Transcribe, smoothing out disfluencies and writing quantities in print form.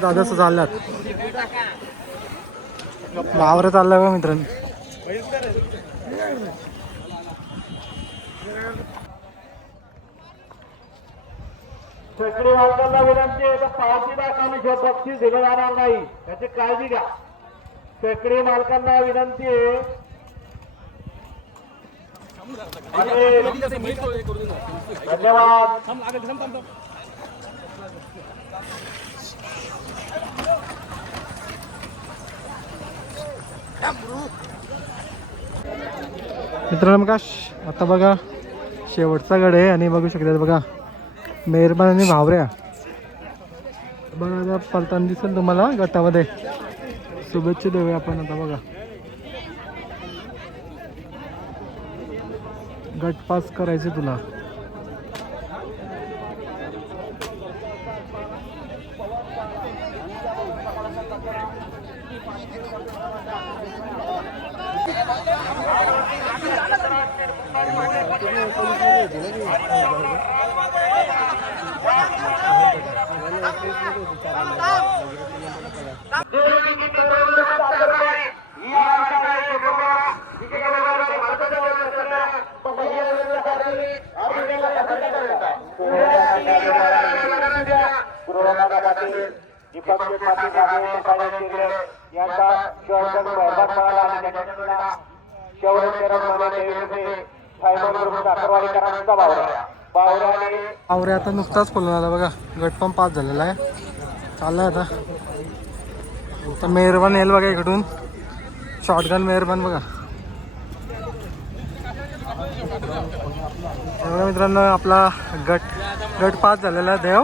दादाच चालल्यात वावर चाललाय बा मित्रांनो. शेकडे मालकांना विनंती आहे, पावती दाखवल्याशिवाय बक्षीस दिलं जाणार नाही, याची काळजी घ्या. शेकडे मालकांना विनंती आहे. धन्यवाद. मित्रांनो मग आता बघा शेवटचा गड आहे आणि बघू शकता बघा मेहरबान आणि भावऱ्या बघा आता पलताना दिसेल तुम्हाला गटामध्ये. शुभेच्छा देऊया आपण आता बघा. गट पास करायचे तुला. पावऱ्या आता नुकताच खोलून आला बघा. गट पण पास झालेला आहे. चाललाय आता मेहरबान येईल बघा इकडून. शॉटगन मेहरबान बघा. मित्रांनो आपला गट पास झालेला आहे देव.